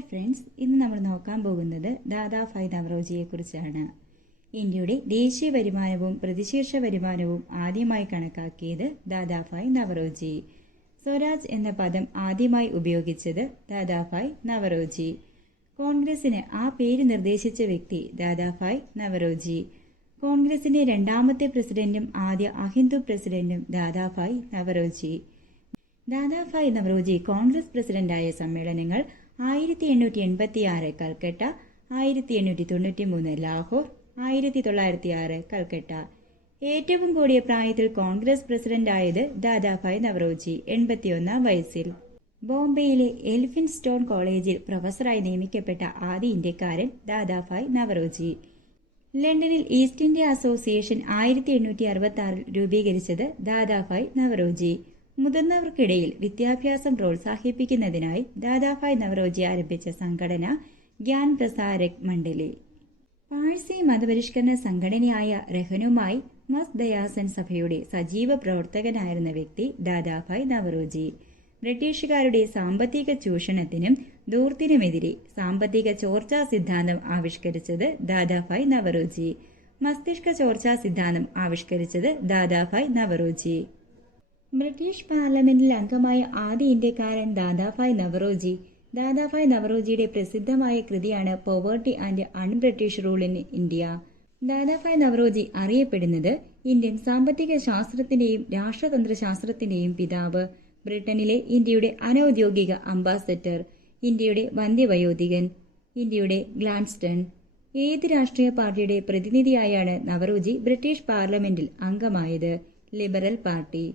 Hi friends, ഇന്ന് നമ്മൾ നോക്കാൻ പോകുന്നത് ദാദാഭായ് നവറോജിയെക്കുറിച്ചാണ്. ഇന്ത്യയുടെ ദേശീയ വരുമാനവും പ്രതിശീർഷ വരുമാനവും ആദ്യമായി കണക്കാക്കിയത് ദാദാഭായ് നവറോജി. സ്വരാജ് എന്ന പദം ആദ്യമായി ഉപയോഗിച്ചത് ദാദാഭായ് നവറോജി. കോൺഗ്രസിന് ആ പേര് നിർദ്ദേശിച്ച വ്യക്തി ദാദാഭായ് നവറോജി. കോൺഗ്രസിന്റെ രണ്ടാമത്തെ പ്രസിഡന്റും ആദ്യ അഹിന്ദു പ്രസിഡന്റും ദാദാഭായ് നവറോജി. ദാദാഭായ് നവറോജി കോൺഗ്രസ് പ്രസിഡന്റായ സമ്മേളനങ്ങൾ 1886 കൽക്കട്ട, 1893 ലാഹോർ, 1906 കൽക്കട്ട. ഏറ്റവും കൂടിയ പ്രായത്തിൽ കോൺഗ്രസ് പ്രസിഡന്റായത് ദാദാഭായ് നവറോജി 81 വയസ്സിൽ. ബോംബെയിലെ എൽഫിൻസ്റ്റോൺ കോളേജിൽ പ്രൊഫസറായി നിയമിക്കപ്പെട്ട ആദ്യ ഇന്ത്യക്കാരൻ ദാദാഭായ് നവറോജി. ലണ്ടനിൽ ഈസ്റ്റ് ഇന്ത്യ അസോസിയേഷൻ 1866 രൂപീകരിച്ചത് ദാദാഭായ് നവറോജി. മുതിർന്നവർക്കിടയിൽ വിദ്യാഭ്യാസം പ്രോത്സാഹിപ്പിക്കുന്നതിനായി ദാദാഭായ് നവറോജി ആരംഭിച്ച സംഘടന ഗ്യാൻ പ്രസാരക് മണ്ഡലി. പാഴ്സി മതപരിഷ്കരണ സംഘടനയായ റഹ്നുമായി മസ്ദയാസൻ സഭയുടെ സജീവ പ്രവർത്തകനായിരുന്ന വ്യക്തി ദാദാഭായ് നവറോജി. ബ്രിട്ടീഷുകാരുടെ സാമ്പത്തിക ചൂഷണത്തിനും ധൂർത്തിനുമെതിരെ സാമ്പത്തിക ചോർച്ചാ സിദ്ധാന്തം ആവിഷ്കരിച്ചത് ദാദാഭായ് നവറോജി. മസ്തിഷ്ക ചോർച്ചാ സിദ്ധാന്തം ആവിഷ്കരിച്ചത് ദാദാഭായ് നവറോജി. ബ്രിട്ടീഷ് പാർലമെന്റിൽ അംഗമായ ആദ്യ ഇന്ത്യക്കാരൻ ദാദാഭായ് നവറോജി. ദാദാഭായ് നവറോജിയുടെ പ്രസിദ്ധമായ കൃതിയാണ് poverty and un-British rule in India. Dadabhai Naoroji അറിയപ്പെടുന്നത് ഇന്ത്യൻ സാമ്പത്തിക ശാസ്ത്രത്തിന്റെയും രാഷ്ട്രതന്ത്ര ശാസ്ത്രത്തിന്റെയും പിതാവ്, ബ്രിട്ടനിലെ ഇന്ത്യയുടെ അനൌദ്യോഗിക അംബാസഡർ, ഇന്ത്യയുടെ വന്ധ്യവയോധികൻ, ഇന്ത്യയുടെ ഗ്ലാഡ്സ്റ്റൺ. ഏത് രാഷ്ട്രീയ പാർട്ടിയുടെ പ്രതിനിധിയായാണ് നവറോജി ബ്രിട്ടീഷ് പാർലമെന്റിൽ അംഗമായത്? Liberal party.